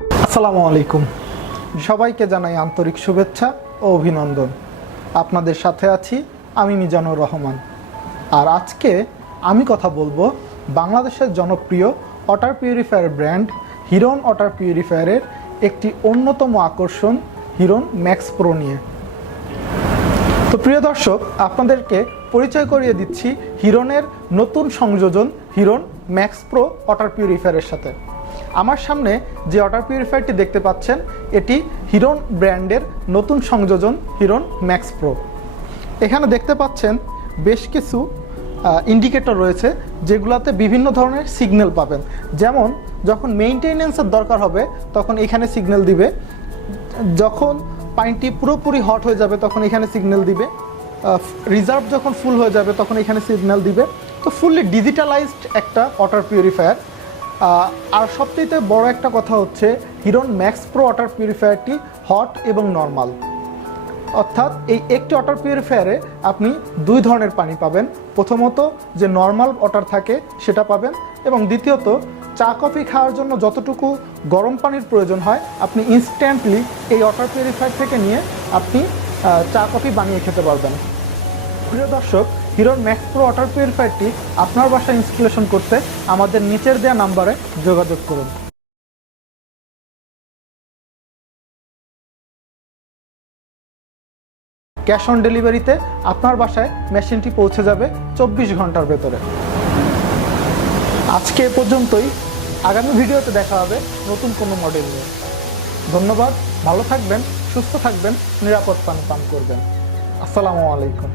আসসালামু আলাইকুম। সবাইকে জানাই আন্তরিক শুভেচ্ছা ও অভিনন্দন। আপনাদের সাথে আছি আমি মিজানুর রহমান। আর আজকে আমি কথা বলব বাংলাদেশের জনপ্রিয় water purifier brand Heron water পিউরিফায়ারের একটি অন্যতম আকর্ষণ হিরন ম্যাক্স প্রো নিয়ে। তো প্রিয় দর্শক, আপনাদেরকে পরিচয় করিয়ে দিচ্ছি হিরনের নতুন সংযোজন হিরন ম্যাক্স প্রো ওয়াটার পিউরিফায়ারের সাথে। আমার সামনে যে ওয়াটার পিউরিফায়ারটি দেখতে পাচ্ছেন, এটি হিরন ব্র্যান্ডের নতুন সংযোজন হিরন ম্যাক্স প্রো এখানে দেখতে পাচ্ছেন বেশ কিছু ইন্ডিকেটর রয়েছে যেগুলোতে বিভিন্ন ধরনের সিগন্যাল পাবেন। যেমন, যখন মেইনটেনেন্সের দরকার হবে, তখন এখানে সিগন্যাল দিবে। যখন পানিটি পুরোপুরি হট হয়ে যাবে, তখন এখানে সিগন্যাল দিবে। রিজার্ভ যখন ফুল হয়ে যাবে, তখন এখানে সিগন্যাল দিবে। তো ফুললি ডিজিটালাইজড একটা ওয়াটার পিউরিফায়ার আর সবচেয়ে বড় একটা কথা হচ্ছে হিরন ম্যাক্স প্রো ওয়াটার পিউরিফায়ারটি হট এবং নর্মাল। অর্থাৎ এই একটি ওয়াটার পিউরিফায়ারে আপনি দুই ধরনের পানি পাবেন। প্রথমত যে নর্মাল ওয়াটার থাকে সেটা পাবেন এবং দ্বিতীয়ত চা, কফি খাওয়ার জন্য যতটুকু গরম পানির প্রয়োজন হয়, আপনি ইনস্ট্যান্টলি এই ওয়াটার পিউরিফায়ার থেকে নিয়ে আপনি চা, কফি বানিয়ে খেতে পারবেন। প্রিয় দর্শক হিরোর ম্যাক্স প্রো ওয়াটার পিউরিফায়ারটি আপনার বাসায় ইনস্টলেশন করতে আমাদের নিচের দেওয়া নাম্বারে যোগাযোগ করুন। ক্যাশ অন ডেলিভারিতে আপনার বাসায় মেশিনটি পৌঁছে যাবে চব্বিশ ঘণ্টার ভেতরে। আজকে এ পর্যন্তই। আগামী ভিডিওতে দেখা হবে নতুন কোনো মডেল নিয়ে। ধন্যবাদ, ভালো থাকবেন, সুস্থ থাকবেন, নিরাপদ পানি, পান করবেন। আসসালামু আলাইকুম।